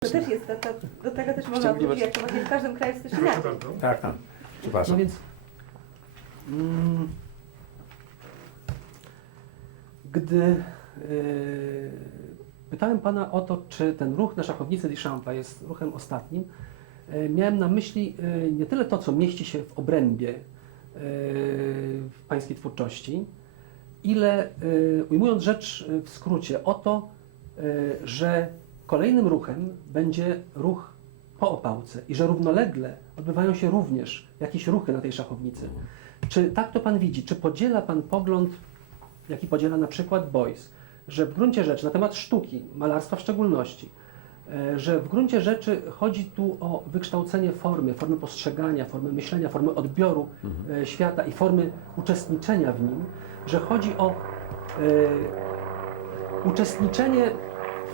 To też jest, to, to, do tego też można Ściągliwość. odróżniać, to właśnie w każdym kraju jest Proszę inaczej. bardzo. Tak, tak. No Przepraszam. więc mm, gdy yy, pytałem Pana o to, czy ten ruch na szachownicy Duchampa jest ruchem ostatnim, yy, miałem na myśli yy, nie tyle to, co mieści się w obrębie w Pańskiej twórczości, ile yy, ujmując rzecz yy, w skrócie o to, yy, że kolejnym ruchem będzie ruch po opałce i że równolegle odbywają się również jakieś ruchy na tej szachownicy. Czy tak to Pan widzi? Czy podziela Pan pogląd, jaki podziela na przykład Beuys, że w gruncie rzeczy na temat sztuki, malarstwa w szczególności, e, że w gruncie rzeczy chodzi tu o wykształcenie formy, formy postrzegania, formy myślenia, formy odbioru e, świata i formy uczestniczenia w nim, że chodzi o e, uczestniczenie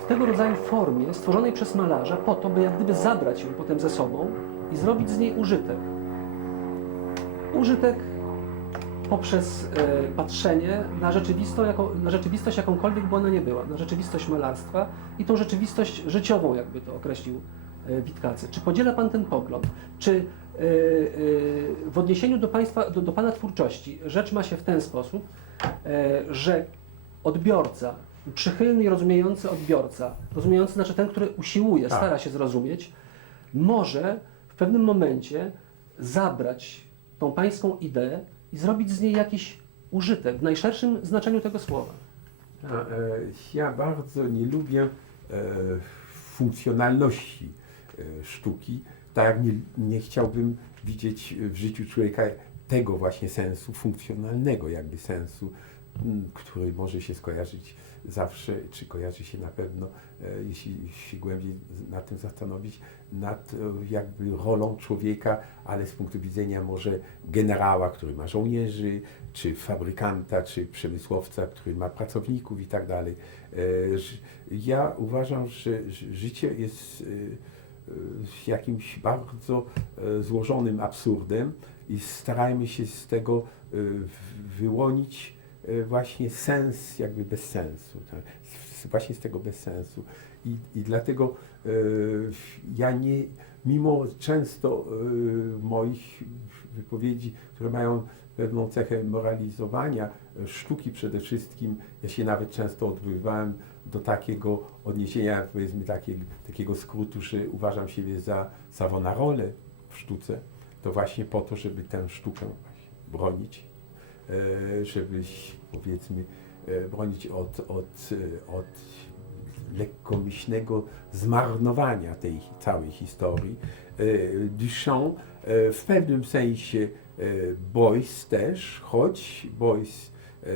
w tego rodzaju formie stworzonej przez malarza po to, by jak gdyby zabrać ją potem ze sobą i zrobić z niej użytek. Użytek poprzez e, patrzenie na, rzeczywisto, jako, na rzeczywistość, jakąkolwiek by ona nie była, na rzeczywistość malarstwa i tą rzeczywistość życiową, jakby to określił e, Witkacy. Czy podziela Pan ten pogląd? Czy e, e, w odniesieniu do, państwa, do, do Pana twórczości rzecz ma się w ten sposób, e, że odbiorca, przychylny i rozumiejący odbiorca, rozumiejący znaczy ten, który usiłuje, Tak. stara się zrozumieć, może w pewnym momencie zabrać tą pańską ideę i zrobić z niej jakiś użytek w najszerszym znaczeniu tego słowa. A, e, Ja bardzo nie lubię e, funkcjonalności e, sztuki. Tak jak nie, nie chciałbym widzieć w życiu człowieka tego właśnie sensu funkcjonalnego, jakby sensu, który może się skojarzyć zawsze, czy kojarzy się na pewno, e, jeśli się głębiej nad tym zastanowić, nad e, jakby rolą człowieka, ale z punktu widzenia może generała, który ma żołnierzy, czy fabrykanta, czy przemysłowca, który ma pracowników i tak dalej. E, Ja uważam, że życie jest jakimś bardzo złożonym absurdem i starajmy się z tego wyłonić właśnie sens jakby bez sensu. Tak? Właśnie z tego bez sensu. I, i dlatego e, ja nie, mimo często e, moich wypowiedzi, które mają pewną cechę moralizowania, sztuki przede wszystkim, ja się nawet często odwoływałem do takiego odniesienia, powiedzmy takiego, takiego skrótu, że uważam siebie za Savonarole w sztuce, to właśnie po to, żeby tę sztukę bronić, żeby powiedzmy e, bronić od, od, e, od lekkomyślnego zmarnowania tej całej historii. E, Duchamp e, w pewnym sensie e, Beuys też, choć Beuys e,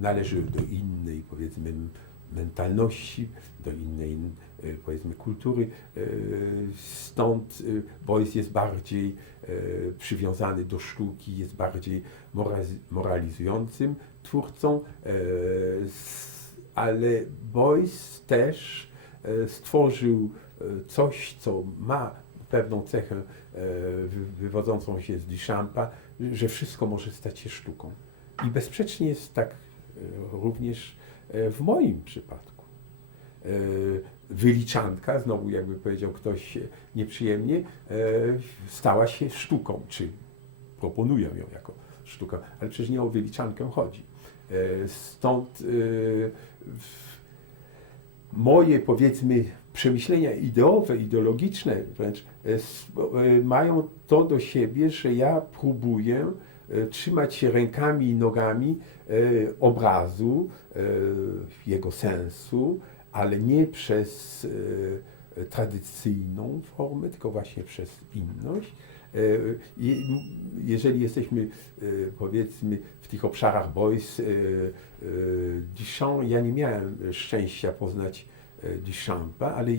należy do innej, powiedzmy, mentalności, do innej, e, powiedzmy, kultury. E, Stąd e, Beuys jest bardziej przywiązany do sztuki, jest bardziej moralizującym twórcą, ale Beuys też stworzył coś, co ma pewną cechę wy- wywodzącą się z Duchampa, że wszystko może stać się sztuką. I bezsprzecznie jest tak również w moim przypadku. Wyliczanka, znowu jakby powiedział ktoś nieprzyjemnie, e, stała się sztuką, czy proponuję ją jako sztukę, ale przecież nie o wyliczankę chodzi. E, Stąd e, moje, powiedzmy, przemyślenia ideowe, ideologiczne wręcz mają to do siebie, że ja próbuję trzymać się rękami i nogami obrazu, jego sensu, ale nie przez e, tradycyjną formę, tylko właśnie przez inność. E, je- Jeżeli jesteśmy, e, powiedzmy, w tych obszarach e, Duchamp, ja nie miałem szczęścia poznać Duchampa, ale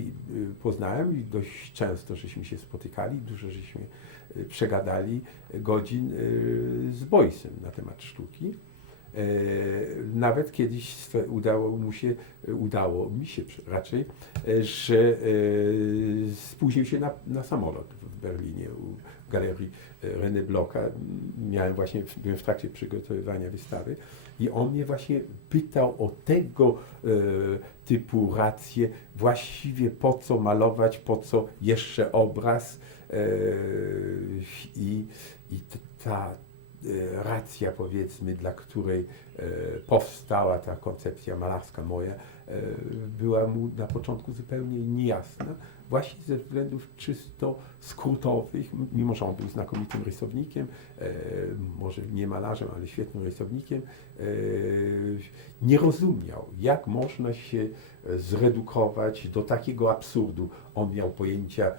poznałem i dość często żeśmy się spotykali, dużo żeśmy przegadali godzin z Beuysem na temat sztuki. E, Nawet kiedyś udało mu się, udało mi się raczej, e, że e, spóźnił się na, na samolot w Berlinie u galerii e, René Blocha. Miałem właśnie, byłem w trakcie przygotowywania wystawy i on mnie właśnie pytał o tego e, typu racje, właściwie po co malować, po co jeszcze obraz e, i, i ta e, racja powiedzmy, dla której e, powstała ta koncepcja malarska moja, e, była mu na początku zupełnie niejasna, właśnie ze względów czysto skrótowych, mimo że on był znakomitym rysownikiem, e, może nie malarzem, ale świetnym rysownikiem, e, nie rozumiał, jak można się e, zredukować do takiego absurdu. On miał pojęcia,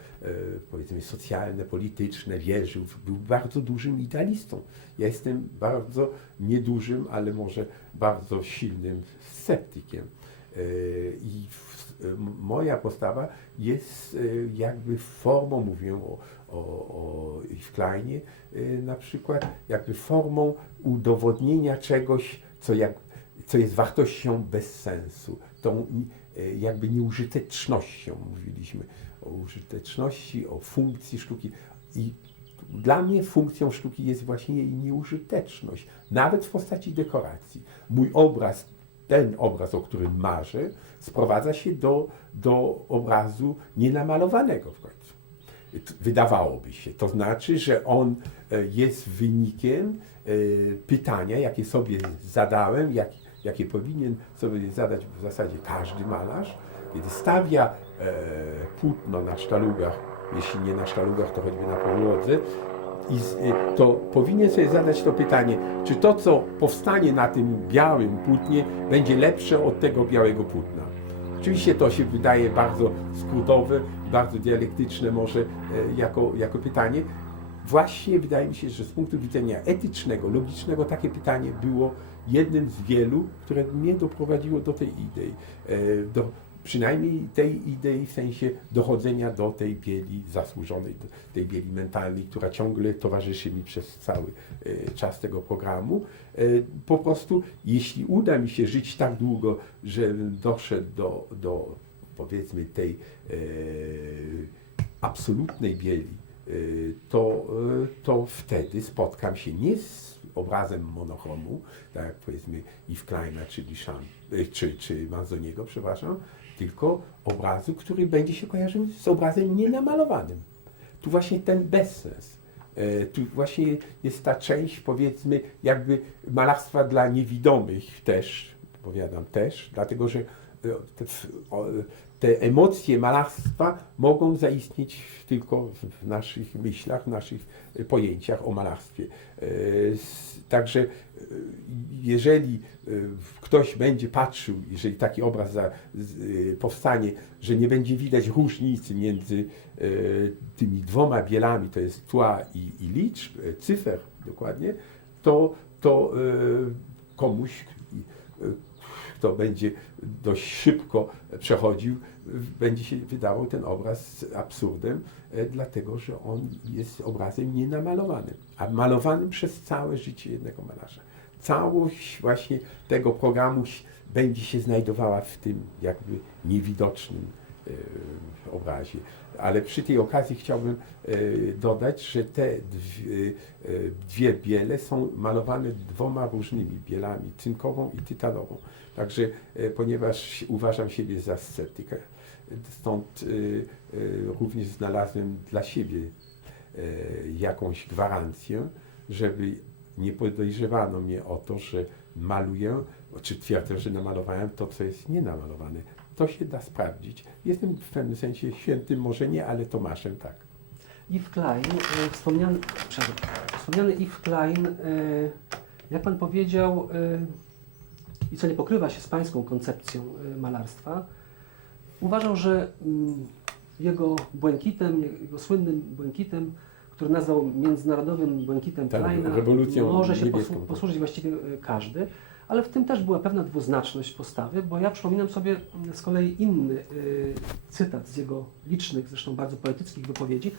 powiedzmy, socjalne, polityczne, wierzył, był bardzo dużym idealistą. Ja jestem bardzo niedużym, ale może bardzo silnym sceptykiem. I w, moja postawa jest e, jakby formą, mówię o, o, o Yves Kleinie e, na przykład, jakby formą udowodnienia czegoś, co, jak, co jest wartością bez sensu, tą e, jakby nieużytecznością, mówiliśmy o użyteczności, o funkcji sztuki. I dla mnie funkcją sztuki jest właśnie jej nieużyteczność, nawet w postaci dekoracji. Mój obraz, ten obraz, o którym marzę, sprowadza się do, do obrazu nienamalowanego w końcu. Wydawałoby się. To znaczy, że on e, jest wynikiem e, pytania, jakie sobie zadałem, jak, jakie powinien sobie zadać w zasadzie każdy malarz, kiedy stawia e, płótno na sztalugach, jeśli nie na sztalugach, to choćby na podłodze, i y, to powinien sobie zadać to pytanie, czy to, co powstanie na tym białym płótnie, będzie lepsze od tego białego płótna. Oczywiście to się wydaje bardzo skrótowe, bardzo dialektyczne może e, jako, jako pytanie. Właśnie wydaje mi się, że z punktu widzenia etycznego, logicznego takie pytanie było jednym z wielu, które mnie doprowadziło do tej idei. E, Do, przynajmniej tej idei w sensie dochodzenia do tej bieli zasłużonej, tej bieli mentalnej, która ciągle towarzyszy mi przez cały e, czas tego programu. E, Po prostu, jeśli uda mi się żyć tak długo, że doszedł do, do powiedzmy tej e, absolutnej bieli, to, to wtedy spotkam się nie z obrazem monochromu, tak jak powiedzmy Yves Kleina czy Duchamp, czy, czy Manzoniego, przepraszam, tylko obrazu, który będzie się kojarzył z obrazem nienamalowanym. Tu właśnie ten bezsens. E, Tu właśnie jest ta część, powiedzmy, jakby malarstwa dla niewidomych też, powiadam też, dlatego że e, te, emocje malarstwa mogą zaistnieć tylko w- naszych myślach, w naszych e, pojęciach o malarstwie. E, Także e, jeżeli ktoś będzie patrzył, jeżeli taki obraz powstanie, że nie będzie widać różnicy między tymi dwoma bielami, to jest tła i, i liczb, cyfer dokładnie, to, to komuś, kto będzie dość szybko przechodził, będzie się wydawał ten obraz absurdem, e, dlatego że on jest obrazem nienamalowanym, a malowanym przez całe życie jednego malarza. Całość właśnie tego programu będzie się znajdowała w tym jakby niewidocznym e, obrazie. Ale przy tej okazji chciałbym e, dodać, że te dwie, e, dwie biele są malowane dwoma różnymi bielami, cynkową i tytanową. Także e, ponieważ uważam siebie za sceptyka, stąd e, e, również znalazłem dla siebie e, jakąś gwarancję, żeby nie podejrzewano mnie o to, że maluję, czy twierdzę, że namalowałem to, co jest nienamalowane. To się da sprawdzić. Jestem w pewnym sensie świętym, może nie, ale Tomaszem tak. Yves Klein, e, wspomniany, przepraszam, wspomniany Yves Klein, e, jak Pan powiedział, e, i co nie pokrywa się z Pańską koncepcją malarstwa, uważał, że mm, jego błękitem, jego słynnym błękitem, który nazwał międzynarodowym błękitem Tak, Kleina, może się posłu- posłużyć właściwie każdy, ale w tym też była pewna dwuznaczność postawy, bo ja przypominam sobie z kolei inny y, cytat z jego licznych, zresztą bardzo poetyckich wypowiedzi.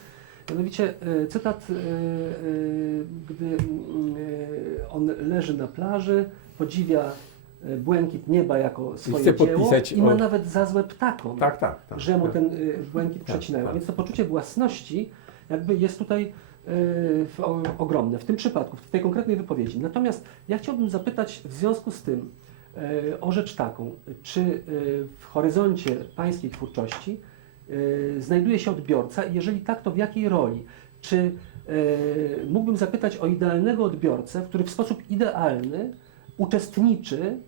Mianowicie y, cytat, y, y, gdy y, on leży na plaży, podziwia y, błękit nieba jako swoje chce dzieło i ma o- nawet za złe ptakom, Tak, tak. tak że mu tak. ten y, błękit Tak, przecinają. tak. Więc to poczucie własności jakby jest tutaj ogromne w tym przypadku, w tej konkretnej wypowiedzi. Natomiast ja chciałbym zapytać w związku z tym e, o rzecz taką, czy e, w horyzoncie pańskiej twórczości znajduje się odbiorca i jeżeli tak, to w jakiej roli? Czy mógłbym zapytać o idealnego odbiorcę, który w sposób idealny uczestniczy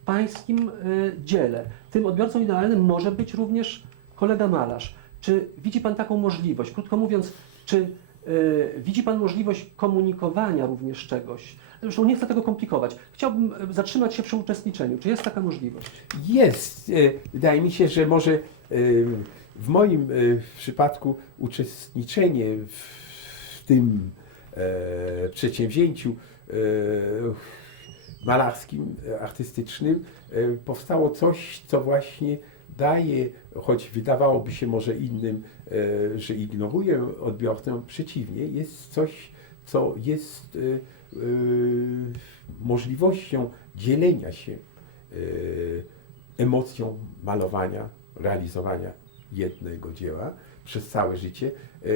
w pańskim dziele. Tym odbiorcą idealnym może być również kolega malarz. Czy widzi Pan taką możliwość? Krótko mówiąc, czy widzi Pan możliwość komunikowania również czegoś? Zresztą nie chcę tego komplikować. Chciałbym e, zatrzymać się przy uczestniczeniu. Czy jest taka możliwość? Jest. e, Wydaje mi się, że może e, w moim e, przypadku uczestniczenie w tym e, przedsięwzięciu e, malarskim, e, artystycznym e, powstało coś, co właśnie daje, choć wydawałoby się może innym, e, że ignoruje odbiorcę, przeciwnie, jest coś, co jest e, e, możliwością dzielenia się e, emocją malowania, realizowania jednego dzieła przez całe życie. E,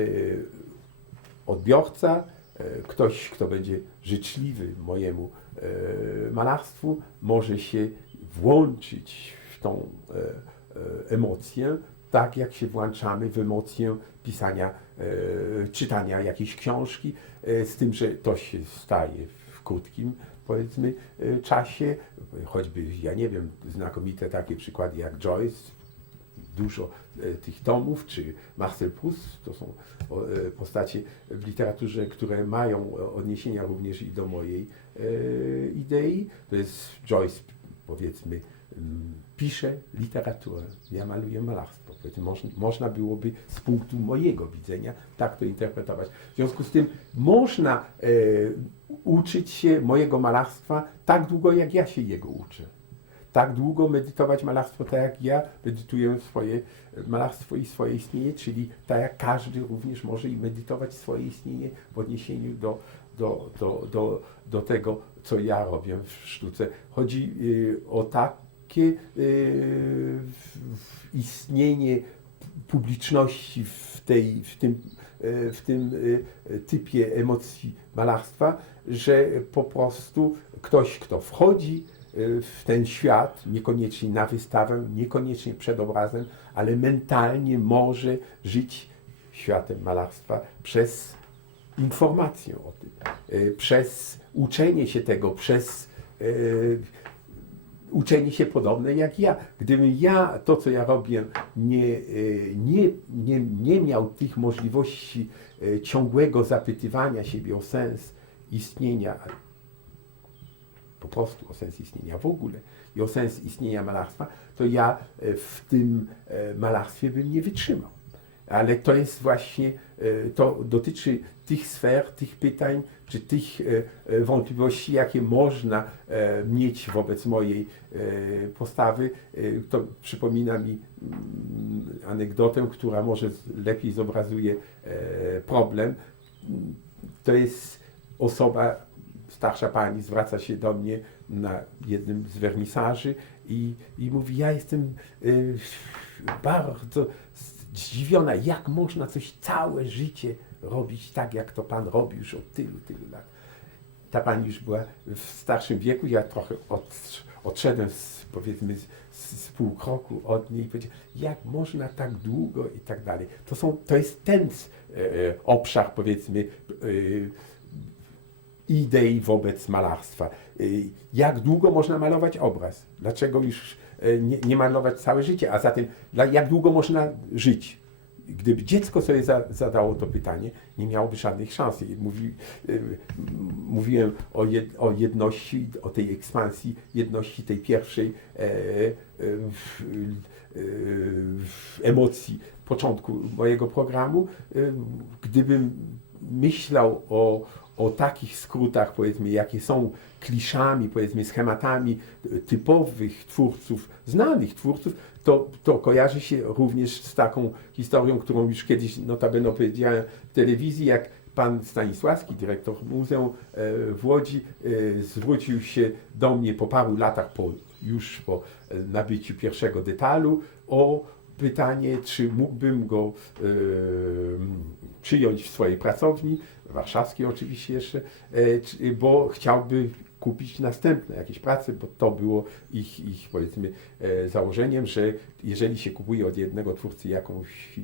Odbiorca, e, ktoś, kto będzie życzliwy mojemu e, malarstwu, może się włączyć w tą e, e, emocję, tak jak się włączamy w emocję pisania, e, czytania jakiejś książki, e, z tym, że to się staje w krótkim, powiedzmy, e, czasie, choćby, ja nie wiem, znakomite takie przykłady jak Joyce, dużo tych tomów, czy Marcel Proust, to są postacie w literaturze, które mają odniesienia również i do mojej idei. To jest Joyce, powiedzmy, pisze literaturę, ja maluję malarstwo. Można, byłoby z punktu mojego widzenia tak to interpretować. W związku z tym można e, uczyć się mojego malarstwa tak długo, jak ja się jego uczę tak długo medytować malarstwo, tak jak ja medytuję swoje malarstwo i swoje istnienie, czyli tak jak każdy również może i medytować swoje istnienie w odniesieniu do, do, do, do, do tego, co ja robię w sztuce. Chodzi y, o takie y, istnienie publiczności w, tej, w tym, y, w tym y, typie emocji malarstwa, że po prostu ktoś, kto wchodzi y, w ten świat, niekoniecznie na wystawę, niekoniecznie przed obrazem, ale mentalnie może żyć światem malarstwa przez informację o tym, przez uczenie się tego, przez uczenie się podobne jak ja. Gdybym ja to, co ja robię, nie, y, nie, nie, nie miał tych możliwości y, ciągłego zapytywania siebie o sens istnienia, po prostu o sens istnienia w ogóle i o sens istnienia malarstwa, to ja e, w tym e, malarstwie bym nie wytrzymał. Ale to jest właśnie, e, to dotyczy tych sfer, tych pytań, czy tych e, e, wątpliwości, jakie można mieć wobec mojej postawy. To przypomina mi mm, anegdotę, która może lepiej zobrazuje problem. To jest osoba, starsza pani zwraca się do mnie na jednym z wernisaży i, i mówi, ja jestem bardzo zdziwiona, jak można coś całe życie robić tak, jak to pan robi już od tylu, tylu lat. Ta pani już była w starszym wieku, ja trochę od, odszedłem z, powiedzmy z, z pół kroku od niej i powiedział, jak można tak długo i tak dalej. To, są, to jest ten e, e, obszar, powiedzmy, e, idei wobec malarstwa. Y, Jak długo można malować obraz? Dlaczego już nie, nie malować całe życie? A zatem, jak długo można żyć? Gdyby dziecko sobie za, zadało to pytanie, nie miałoby żadnych szans. Mówi, m- mówiłem o, jed, o jedności, o tej ekspansji jedności tej pierwszej e, e, w, e, emocji początku mojego programu. Y, Gdybym myślał o, o takich skrótach, powiedzmy, jakie są kliszami, powiedzmy, schematami typowych twórców, znanych twórców, to, to kojarzy się również z taką historią, którą już kiedyś notabene opowiedziałem w telewizji, jak pan Stanisławski, dyrektor muzeum e, w Łodzi, e, zwrócił się do mnie po paru latach, po, już po e, nabyciu pierwszego detalu, o pytanie, czy mógłbym go e, przyjąć w swojej pracowni, warszawskiej oczywiście jeszcze, e, bo chciałby kupić następne jakieś prace, bo to było ich, ich powiedzmy e, założeniem, że jeżeli się kupuje od jednego twórcy jakąś,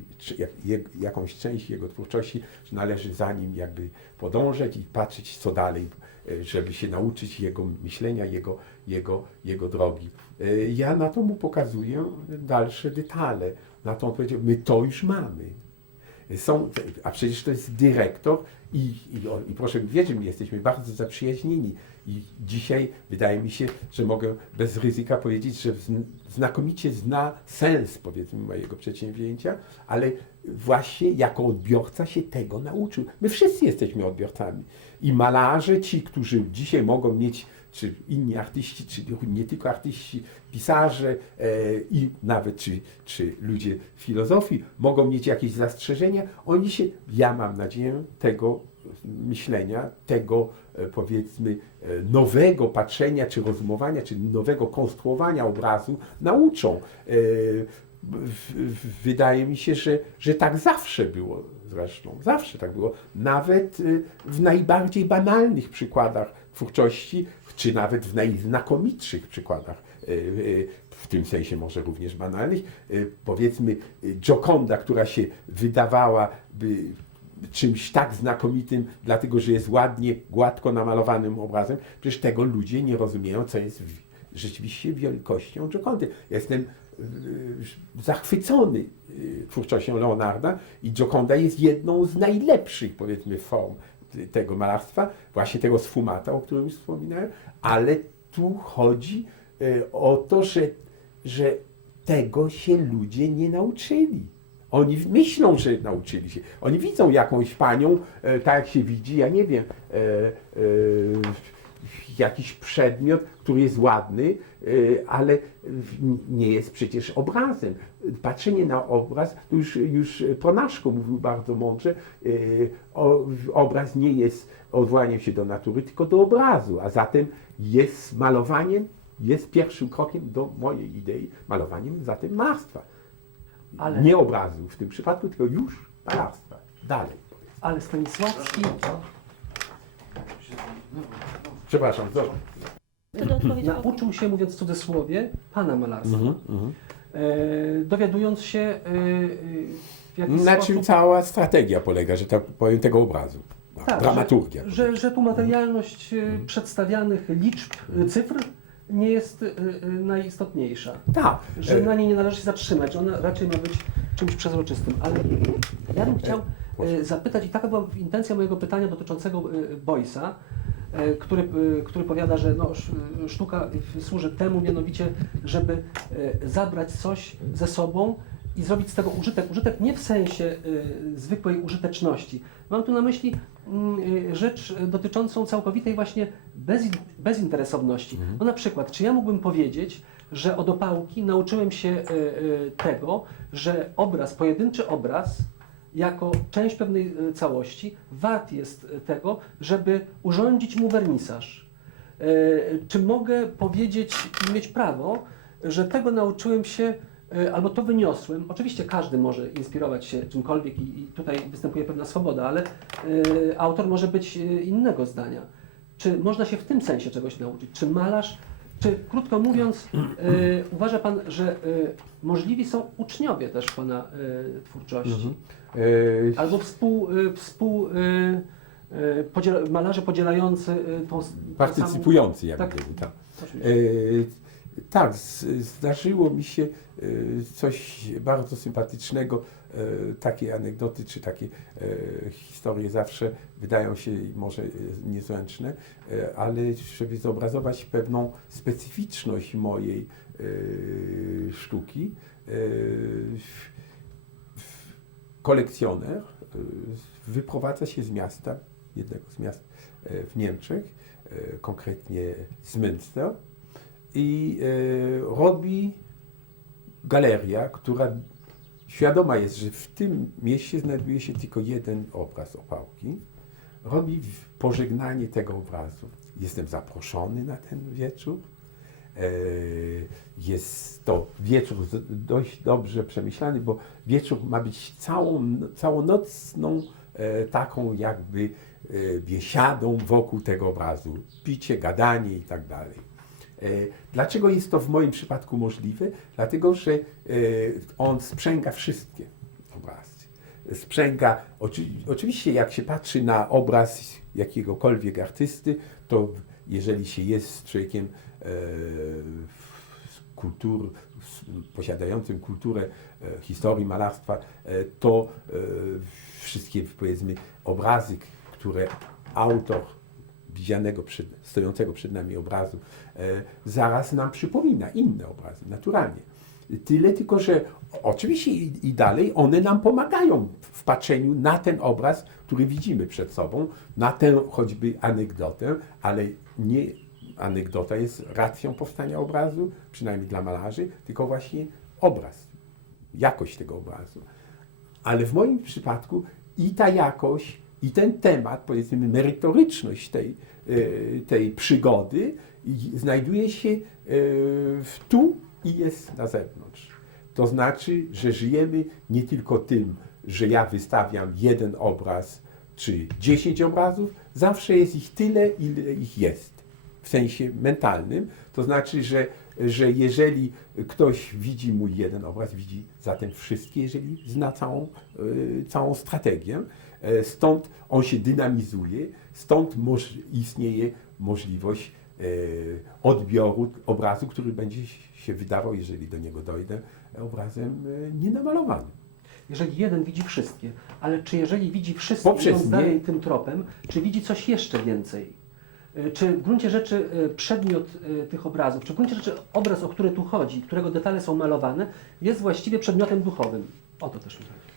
jak, jakąś część jego twórczości, należy za nim jakby podążać i patrzeć co dalej, żeby się nauczyć jego myślenia, jego, jego, jego drogi. E, Ja na to mu pokazuję dalsze detale. Na to on powiedział, my to już mamy. Są, a przecież to jest dyrektor i, i, i proszę mi wierzyć, my jesteśmy bardzo zaprzyjaźnieni. I dzisiaj wydaje mi się, że mogę bez ryzyka powiedzieć, że zn- znakomicie zna sens powiedzmy mojego przedsięwzięcia, ale właśnie jako odbiorca się tego nauczył. My wszyscy jesteśmy odbiorcami. I malarze, ci, którzy dzisiaj mogą mieć, czy inni artyści, czy nie tylko artyści, pisarze e, i nawet czy, czy ludzie filozofii mogą mieć jakieś zastrzeżenia, oni się, ja mam nadzieję, tego myślenia, tego e, powiedzmy e, nowego patrzenia, czy rozumowania, czy nowego konstruowania obrazu nauczą. Wydaje mi się, że, że tak zawsze było zresztą. Zawsze tak było. Nawet y, w najbardziej banalnych przykładach twórczości, czy nawet w najznakomitszych przykładach, y, y, w tym sensie może również banalnych, powiedzmy Gioconda, która się wydawała czymś tak znakomitym, dlatego że jest ładnie, gładko namalowanym obrazem, przecież tego ludzie nie rozumieją, co jest rzeczywiście wielkością Giocondy. Jestem zachwycony y, twórczością Leonarda i Gioconda jest jedną z najlepszych, powiedzmy, form tego malarstwa, właśnie tego sfumata, o którym już wspominałem, ale tu chodzi y, o to, że, że tego się ludzie nie nauczyli. Oni myślą, że nauczyli się. Oni widzą jakąś panią, tak jak się widzi, ja nie wiem, e, e, jakiś przedmiot, który jest ładny, e, ale nie jest przecież obrazem. Patrzenie na obraz, to już, już Pronaszko mówił bardzo mądrze, o, obraz nie jest odwołaniem się do natury, tylko do obrazu, a zatem jest malowaniem, jest pierwszym krokiem do mojej idei, malowaniem zatem malarstwa. Ale- Nie obrazu w tym przypadku, tylko już malarstwa. Dalej. Ale Stanisławski, Przepraszam? Wtedy odpowiedź nauczył się, mówiąc w cudzysłowie, pana malarstwa. Mhm, E, dowiadując się, e, e, w jaki Na czym sposób... cała strategia polega, że tak powiem, tego obrazu? Tak, Dramaturgia. Że, że, że tu materialność e, przedstawianych liczb, e, cyfr nie jest e, e, najistotniejsza. Tak. Że e, na niej nie należy się zatrzymać, że ona raczej ma być czymś przezroczystym. Ale ja bym chciał e, zapytać, i taka była intencja mojego pytania dotyczącego e, Boysa, który, e, który powiada, że no, sz- sztuka służy temu mianowicie, żeby e, zabrać coś ze sobą i zrobić z tego użytek. Użytek nie w sensie e, zwykłej użyteczności. Mam tu na myśli mm, e, rzecz dotyczącą całkowitej właśnie bezin, bezinteresowności. No na przykład, czy ja mógłbym powiedzieć, że od opałki nauczyłem się e, e, tego, że obraz, pojedynczy obraz, jako część pewnej e, całości, wart jest tego, żeby urządzić mu wernisaż. E, Czy mogę powiedzieć i mieć prawo, że tego nauczyłem się e, albo to wyniosłem? Oczywiście każdy może inspirować się czymkolwiek i, i tutaj występuje pewna swoboda, ale e, autor może być e, innego zdania. Czy można się w tym sensie czegoś nauczyć? Czy malarz, czy krótko mówiąc, e, uważa Pan, że e, możliwi są uczniowie też Pana e, twórczości? e, Albo współ, y, współ y, y, podziela, malarze podzielający y, tą, s- tą partycypujący, jak tak. gdyby. Tak. E, tak, z, zdarzyło mi się e, coś bardzo sympatycznego. E, takie anegdoty czy takie e, historie zawsze wydają się może e, niezręczne, ale żeby zobrazować pewną specyficzność mojej sztuki, kolekcjoner wyprowadza się z miasta, jednego z miast w Niemczech, konkretnie z Münster i robi galeria, która świadoma jest, że w tym mieście znajduje się tylko jeden obraz opałki. Robi pożegnanie tego obrazu. Jestem zaproszony na ten wieczór. e, jest to wieczór dość dobrze przemyślany, bo wieczór ma być całą, całonocną e, taką jakby e, biesiadą wokół tego obrazu. Picie, gadanie i tak dalej. E, Dlaczego jest to w moim przypadku możliwe? Dlatego, że e, on sprzęga wszystkie obrazy. Sprzęga, oczy, oczywiście jak się patrzy na obraz jakiegokolwiek artysty, to jeżeli się jest człowiekiem e, kultur, posiadającym kulturę historii malarstwa, to wszystkie powiedzmy obrazy, które autor widzianego przed, stojącego przed nami obrazu e, zaraz nam przypomina inne obrazy, naturalnie. Tyle tylko, że oczywiście i, i dalej one nam pomagają w patrzeniu na ten obraz, który widzimy przed sobą, na tę choćby anegdotę, ale nie anegdota jest racją powstania obrazu, przynajmniej dla malarzy, tylko właśnie obraz, jakość tego obrazu. Ale w moim przypadku i ta jakość, i ten temat, powiedzmy merytoryczność tej, e, tej przygody znajduje się e, w tu i jest na zewnątrz. To znaczy, że żyjemy nie tylko tym, że ja wystawiam jeden obraz czy dziesięć obrazów, zawsze jest ich tyle, ile ich jest w sensie mentalnym. To znaczy, że, że jeżeli ktoś widzi mój jeden obraz, widzi zatem wszystkie, jeżeli zna całą, y, całą strategię. E, Stąd on się dynamizuje, stąd moż, istnieje możliwość e, odbioru obrazu, który będzie się wydawał, jeżeli do niego dojdę, obrazem e, nienamalowanym. Jeżeli jeden widzi wszystkie, ale czy jeżeli widzi wszystkie, Poprzez idąc dalej tym tropem, czy widzi coś jeszcze więcej? Czy w gruncie rzeczy przedmiot tych obrazów, czy w gruncie rzeczy obraz, o który tu chodzi, którego detale są malowane, jest właściwie przedmiotem duchowym? O to też mi chodzi.